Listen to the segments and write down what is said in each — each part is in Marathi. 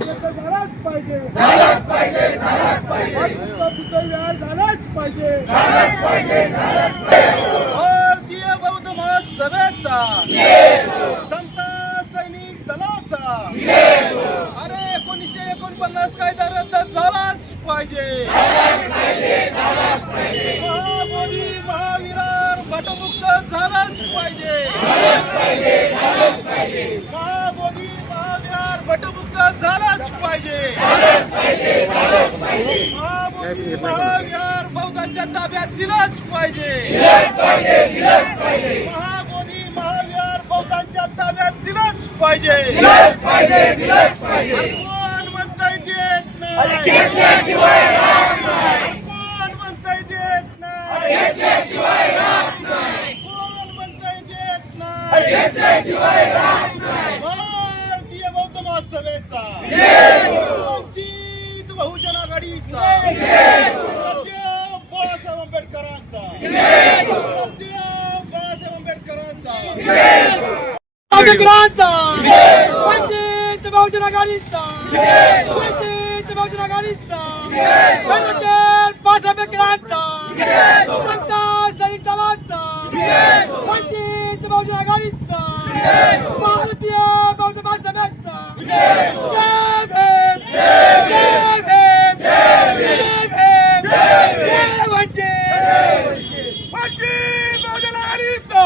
झालाच पाहिजे. झालाच पाहिजे झालाच पाहिजे. झालाच पाहिजे. झालाच पाहिजे झालाच पाहिजे. भारतीय बौद्ध महासभेचा. समता सैनिक दलाचा. अरे एकोणीसशे एकोणपन्नास कायदा रद्द झालाच पाहिजे. महाबोधी महाविरार भटमुक्त झालाच पाहिजे. पाहिजे. महाविहार बौद्धांच्या ताब्यात दिलाच पाहिजे. महाबोधी महाविहार बौद्धांच्या ताब्यात दिलाच पाहिजे. कोण म्हणताय देत नाही. कोण म्हणताय देत नाही. कोण म्हणताय देत नाही. भारतीय महासभेचा वंचित बहुजन आघाडीचा. सत्य बाळासाहेब आंबेडकरांचा. सत्य बाळासाहेब आंबेडकरांचा. वंचित बहुजन आघाडीचा. वंचित बहुजन आघाडीचा. पाच आंबेडकरांचा. वंचित बहुजन आघाडीचा. भारतीय बौद्ध महासभेचा जय भीम जय भीम जय भीम जय वंचित वंचित बहुजन आघाडीचा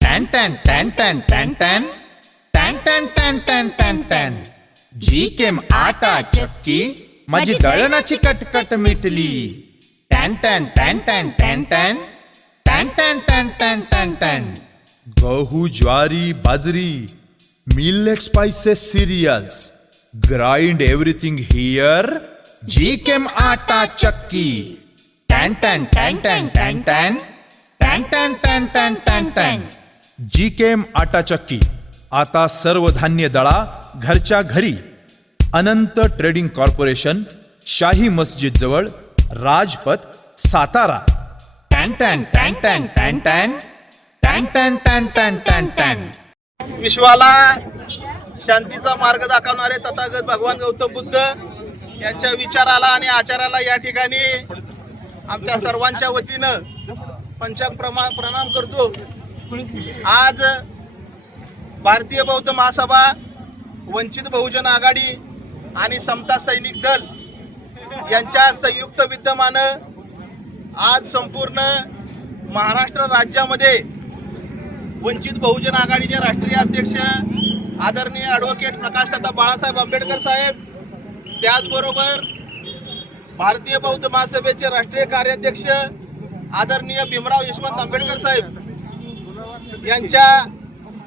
टॅन टॅन टॅन टॅन टॅन टॅन टॅन टॅन टॅन टॅन टॅन टॅन जी केम आटा चक्की माझी दळणाची कटकट मिटली टॅन टॅन टॅन टॅन टॅन टॅन टॅन टॅन टॅन टॅन टॅन टॅन गहू ज्वारी बाजरी millet spices cereals grind everything here G Kem Atta Chakki tan टॅन टॅन टॅन टॅन टॅन टॅन टॅन टॅन टॅन टॅन टॅन जी केम आटा चक्की आता सर्व धान्य दळा घरच्या घरी अनंत ट्रेडिंग कॉर्पोरेशन शाही मस्जिद जवळ राजपथ सातारा टॅन टॅन टॅन टॅन टॅन टॅन टॅन टॅन टॅन टॅन टॅन टॅन विश्वाला शांतीचा मार्ग दाखवणारे तथागत भगवान गौतम बुद्ध यांच्या विचाराला आणि आचाराला या ठिकाणी आमच्या सर्वांच्या वतीनं पंचांग प्रमा प्रणाम करतो. आज भारतीय बौद्ध महासभा वंचित बहुजन आघाडी आणि समता सैनिक दल यांच्या संयुक्त विद्यमानं आज संपूर्ण महाराष्ट्र राज्यामध्ये वंचित बहुजन आघाडीचे राष्ट्रीय अध्यक्ष आदरणीय ॲडव्होकेट प्रकाश दादा बाळासाहेब आंबेडकर साहेब त्याचबरोबर भारतीय बौद्ध महासभेचे राष्ट्रीय कार्याध्यक्ष आदरणीय भीमराव यशवंत आंबेडकर साहेब यांच्या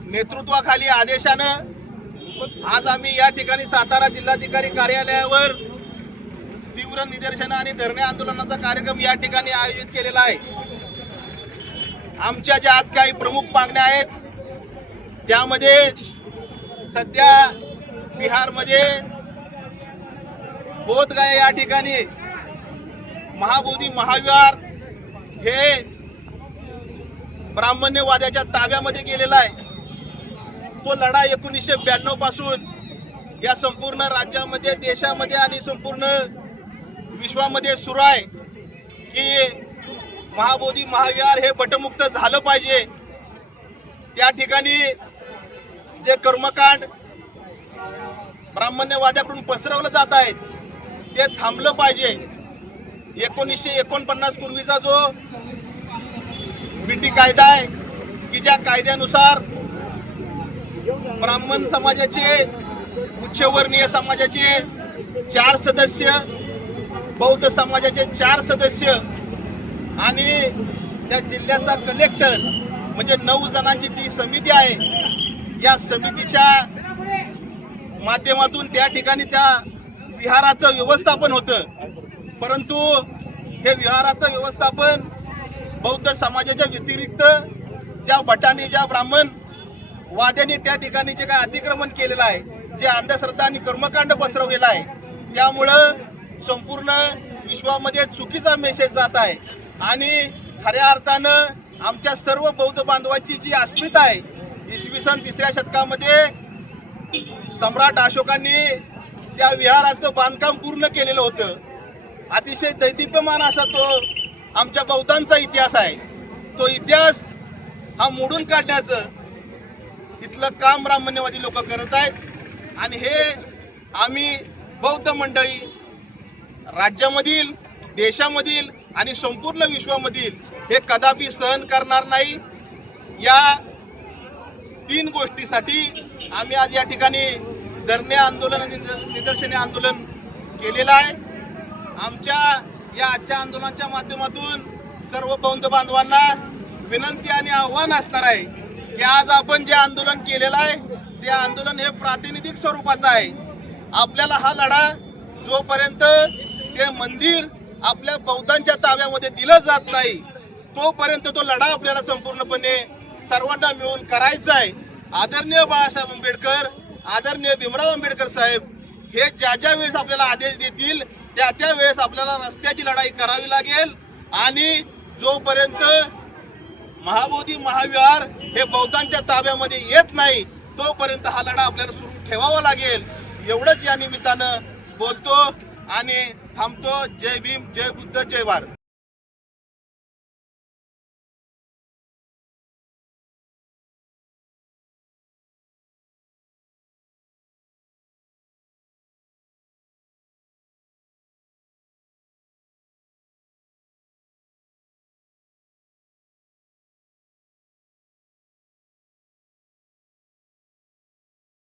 नेतृत्वाखाली आदेशानं आज आम्ही या ठिकाणी सातारा जिल्हाधिकारी कार्यालयावर तीव्र निदर्शनं आणि धरणे आंदोलनाचा कार्यक्रम या ठिकाणी आयोजित केलेला आहे. आमच्या ज्या आज काही प्रमुख मागण्या आहेत त्यामध्ये सध्या बिहारमध्ये बोधगया या ठिकाणी महाबोधी महाविहार हे ब्राह्मण्यवाद्याच्या ताब्यामध्ये गेलेला आहे. तो लढा एकोणीसशे ब्याण्णवपासून या संपूर्ण राज्यामध्ये देशामध्ये आणि संपूर्ण विश्वामध्ये सुरू आहे की महाबोधी महाविहार हे बटमुक्त झालं पाहिजे. त्या ठिकाणी जे कर्मकांड ब्राह्मण्यवाद्याकडून पसरवलं जात आहे ते थांबलं पाहिजे. एकोणीसशे एकोणपन्नास पूर्वीचा जो बीटी कायदा आहे की ज्या कायद्यानुसार ब्राह्मण समाजाचे उच्चवर्णीय समाजाचे चार सदस्य बौद्ध समाजाचे चार सदस्य आणि त्या जिल्ह्याचा कलेक्टर म्हणजे नऊ जणांची ती समिती आहे. या समितीच्या माध्यमातून त्या ठिकाणी त्या विहाराचं व्यवस्थापन होतं. परंतु हे विहाराचं व्यवस्थापन बौद्ध समाजाच्या व्यतिरिक्त ज्या भटाने ज्या ब्राह्मण वाद्यांनी त्या ठिकाणी जे काय अतिक्रमण केलेलं आहे जे अंधश्रद्धा आणि कर्मकांड पसरवलेलं आहे त्यामुळं संपूर्ण विश्वामध्ये चुकीचा मेसेज जात आहे. आणि खऱ्या अर्थानं आमच्या सर्व बौद्ध बांधवाची जी अस्मिता आहे इसवी सन तिसऱ्या शतकामध्ये सम्राट अशोकांनी त्या विहाराचं बांधकाम पूर्ण केलेलं होतं. अतिशय दैदिप्यमान असा तो आमच्या बौद्धांचा इतिहास आहे. तो इतिहास हा मोडून काढण्याचं इथलं काम ब्राह्मण्यवादी लोक करत आहेत. आणि हे आम्ही बौद्ध मंडळी राज्यामधील देशामधील आणि संपूर्ण विश्वामधील हे कदापि सहन करणार नाही या तीन गोष्टीसाठी आम्ही आज या ठिकाणी धरणे आंदोलन आणि निद- निदर्शने आंदोलन केलेलं आहे. आमच्या या आजच्या आंदोलनाच्या माध्यमातून सर्व बौद्ध बांधवांना विनंती आणि आव्हान असणार आहे की आज आपण जे आंदोलन केलेलं आहे ते आंदोलन हे प्रातिनिधिक स्वरूपाचं आहे. आपल्याला हा लढा जोपर्यंत ते मंदिर आपल्या बौद्धांच्या ताब्यामध्ये दिलं जात नाही तोपर्यंत तो लढा आपल्याला संपूर्णपणे सर्वांना मिळून करायचा आहे. आदरणीय बाळासाहेब आंबेडकर आदरणीय भीमराव आंबेडकर साहेब हे ज्या ज्या वेळेस आपल्याला आदेश देतील त्या त्या वेळेस आपल्याला रस्त्याची लढाई करावी लागेल. आणि जोपर्यंत महाबोधी महाविहार हे बौद्धांच्या ताब्यामध्ये येत नाही तोपर्यंत हा लढा आपल्याला सुरू ठेवावा लागेल. एवढंच या निमित्तानं बोलतो. आणि थांबतो. जय भीम जय बुद्ध जय भारत.